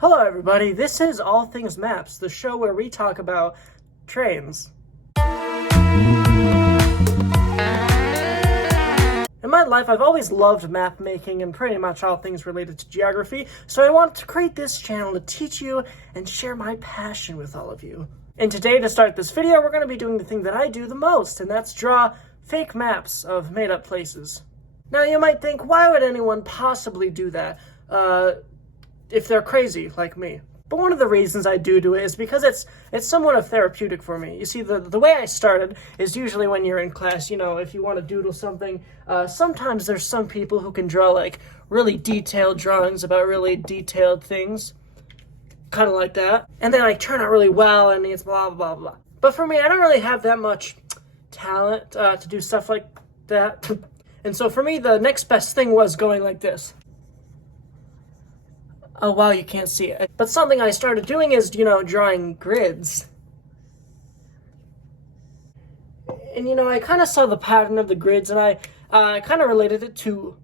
Hello everybody, this is All Things Maps, the show where we talk about trains. In my life, I've always loved map making and pretty much all things related to geography, so I wanted to create this channel to teach you and share my passion with all of you. And today, to start this video, we're going to be doing the thing that I do the most, and that's draw fake maps of made-up places. Now, you might think, why would anyone possibly do that? If they're crazy like me. But one of the reasons I do it is because it's somewhat of therapeutic for me. You see, the way I started is usually when you're in class, if you want to doodle something, sometimes there's some people who can draw like really detailed drawings about really detailed things, kind of like that, and they like turn out really well and it's blah, blah, blah. But for me, I don't really have that much talent to do stuff like that. And so for me, the next best thing was going like this. Oh wow, you can't see it. But something I started doing is, drawing grids. And I kind of saw the pattern of the grids and I kind of related it to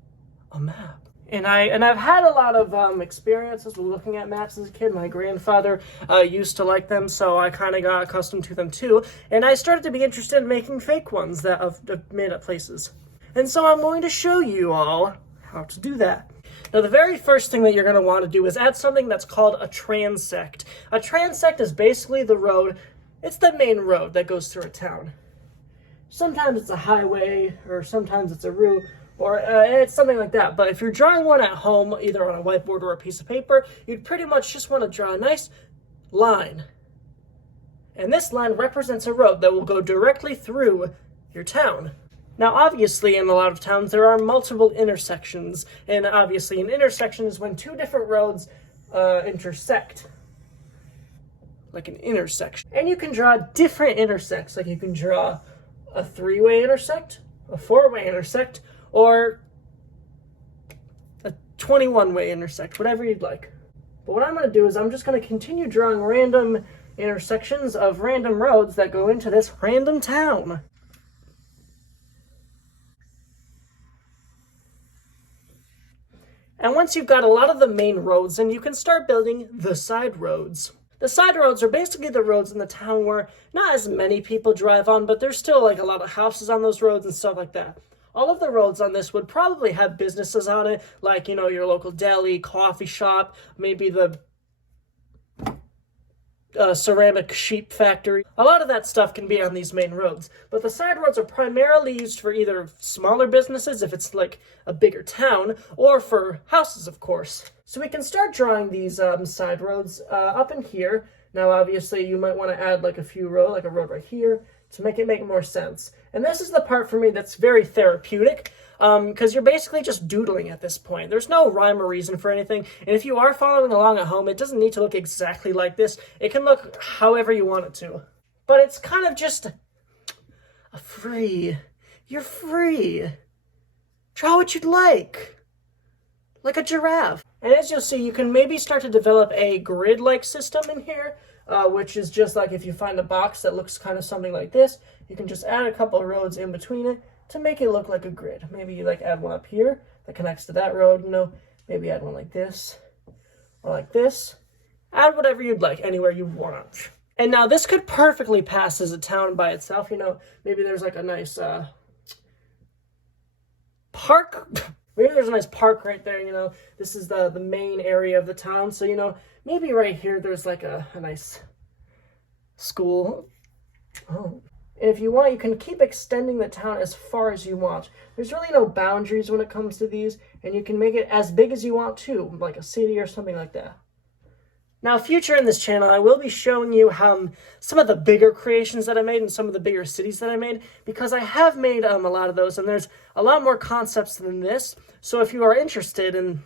a map. And I've had a lot of experiences with looking at maps as a kid. My grandfather used to like them, so I kind of got accustomed to them too. And I started to be interested in making fake ones that of made up places. And so I'm going to show you all how to do that. Now, the very first thing that you're going to want to do is add something that's called a transect. A transect is basically the road, it's the main road that goes through a town. Sometimes it's a highway, or sometimes it's a route, or it's something like that. But if you're drawing one at home, either on a whiteboard or a piece of paper, you'd pretty much just want to draw a nice line. And this line represents a road that will go directly through your town. Now, obviously, in a lot of towns, there are multiple intersections, and obviously an intersection is when two different roads intersect, like an intersection. And you can draw different intersects, like you can draw a 3-way intersect, a 4-way intersect, or a 21-way intersect, whatever you'd like. But what I'm going to do is I'm just going to continue drawing random intersections of random roads that go into this random town. And once you've got a lot of the main roads, then you can start building the side roads. The side roads are basically the roads in the town where not as many people drive on, but there's still like a lot of houses on those roads and stuff like that. All of the roads on this would probably have businesses on it, like, your local deli, coffee shop, maybe the ceramic sheep factory. A lot of that stuff can be on these main roads, but the side roads are primarily used for either smaller businesses, if it's like a bigger town, or for houses, of course. So we can start drawing these side roads up in here. Now, obviously, you might want to add like a few rows, like a road right here, to make it make more sense. And this is the part for me that's very therapeutic, because you're basically just doodling at this point. There's no rhyme or reason for anything, and if you are following along at home, it doesn't need to look exactly like this. It can look however you want it to. But it's kind of just you're free. Draw what you'd like a giraffe. And as you'll see, you can maybe start to develop a grid-like system in here, which is just like if you find a box that looks kind of something like this, you can just add a couple of roads in between it to make it look like a grid. Maybe you add one up here that connects to that road, maybe add one like this, or like this. Add whatever you'd like, anywhere you want. And now this could perfectly pass as a town by itself, maybe there's like a nice park. Maybe there's a nice park right there, this is the main area of the town, so, maybe right here there's like a nice school. Oh. And if you want, you can keep extending the town as far as you want. There's really no boundaries when it comes to these, and you can make it as big as you want too, like a city or something like that. Now, future in this channel, I will be showing you some of the bigger creations that I made and some of the bigger cities that I made, because I have made a lot of those, and there's a lot more concepts than this. So if you are interested in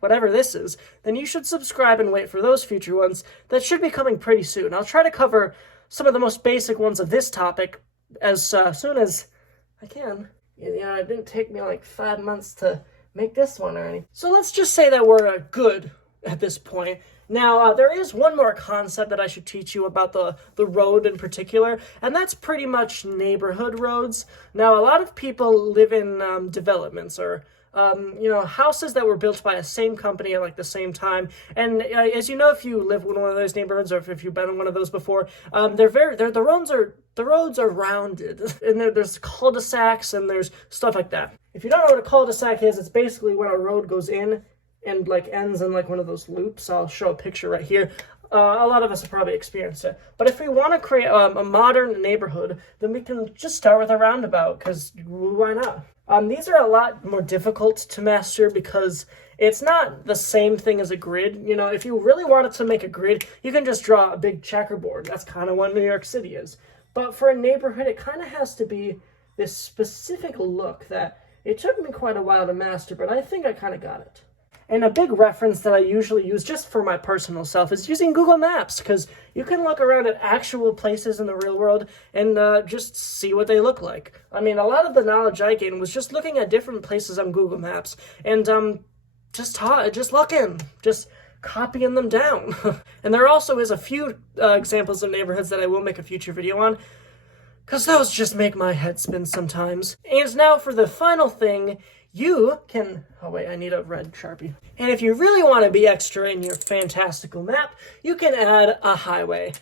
whatever this is, then you should subscribe and wait for those future ones that should be coming pretty soon. I'll try to cover some of the most basic ones of this topic as soon as I can. It didn't take me like 5 months to make this one or anything. So let's just say that we're good at this point. Now, there is one more concept that I should teach you about the road in particular, and that's pretty much neighborhood roads. Now, a lot of people live in developments or houses that were built by the same company at like the same time. And as you know, if you live in one of those neighborhoods, or if you've been in one of those before, the roads are rounded, and there's cul-de-sacs and there's stuff like that. If you don't know what a cul-de-sac is, it's basically when a road goes in and like ends in like one of those loops. I'll show a picture right here. A lot of us have probably experienced it. But if we want to create a modern neighborhood, then we can just start with a roundabout, because why not? These are a lot more difficult to master because it's not the same thing as a grid. You know, if you really wanted to make a grid, you can just draw a big checkerboard. That's kind of what New York City is. But for a neighborhood, it kind of has to be this specific look that it took me quite a while to master, but I think I kind of got it. And a big reference that I usually use just for my personal self is using Google Maps, because you can look around at actual places in the real world and just see what they look like. I mean, a lot of the knowledge I gained was just looking at different places on Google Maps and just looking, just copying them down. And there also is a few examples of neighborhoods that I will make a future video on, because those just make my head spin sometimes. And now for the final thing, you can, oh wait, I need a red Sharpie. And if you really want to be extra in your fantastical map, you can add a highway.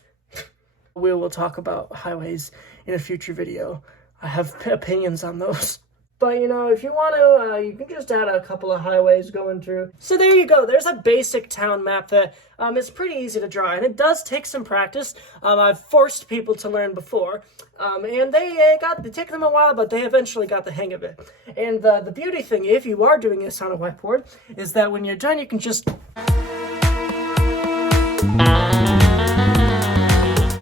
We will talk about highways in a future video. I have opinions on those. But, if you want to, you can just add a couple of highways going through. So there you go. There's a basic town map that is pretty easy to draw. And it does take some practice. I've forced people to learn before. And they take them a while, but they eventually got the hang of it. And the beauty thing, if you are doing this on a whiteboard, is that when you're done, you can just